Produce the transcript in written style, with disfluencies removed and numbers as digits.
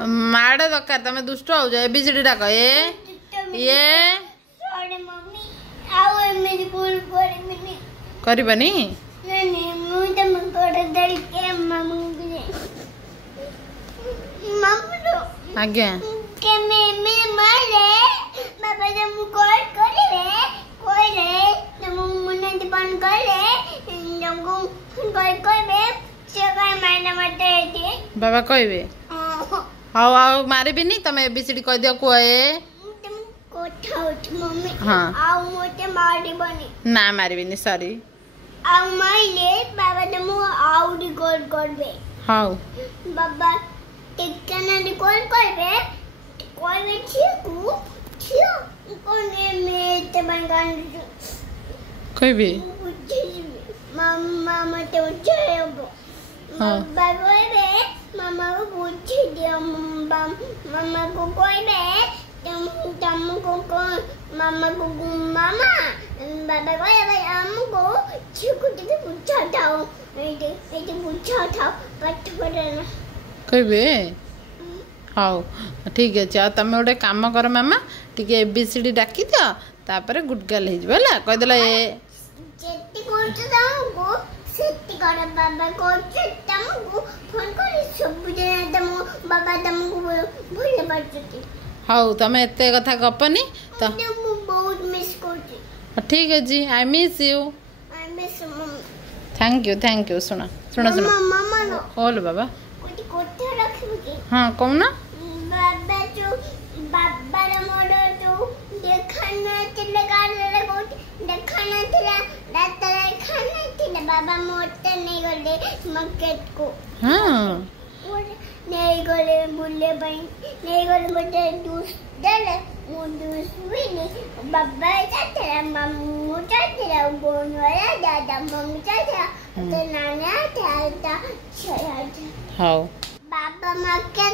माड़ दरकार तमे दुष्ट हो जाए एबीसीडी डाक ए ये करबनी आज्ञा बाबा कहबे हाँ आ मारबिनी तुम एबीसीडी कह दियो को हाँ ना मारबिनी सॉरी बाबा तुम आउडी कॉल करबे हाँ बाबा टिकना कॉल करबे कहबे छिकू छियो कोने में ते बंगान कहबे मामा मते उठेबो बाबा कहबे मामा को पूछ दियो मामा को कहबे तुमको मामा को मामा बाबा कहबे हमको छिकू के पूछा था एते पूछा था पाठ पढ़ना कहबे हाँ ठीक है तुम गोटे काम कर मामा टी एबीसीडी डाकी दियो तापर गुड गर्ल हो कहीदेला जेती कोच दामको सेती कर बाबा कोच तुमको फोन कर सब जने तुम बाबा तुमको भूल पड़ती हाँ तुम एत कथा गपनी तो बहुत मिस करती ठीक है जी I miss you I miss thank you सुना सुना सुना मामा बोल बाबा कोठे रखबे हाँ कहू ना बाबा जो बाबा रे मोर जो देखना चले गाले कोठ देखना चला दातरा खाना चला बाबा मोटे नहीं गले मक्केट को हाँ नहीं गले बुल्ले भाई नहीं गले मुझे जूस दे मुझे सुनी बाबा चाचा मम्मू चाचा बोनवाला दादा मम्मी चाचा तो नाना चाचा हाँ बाबा मक्के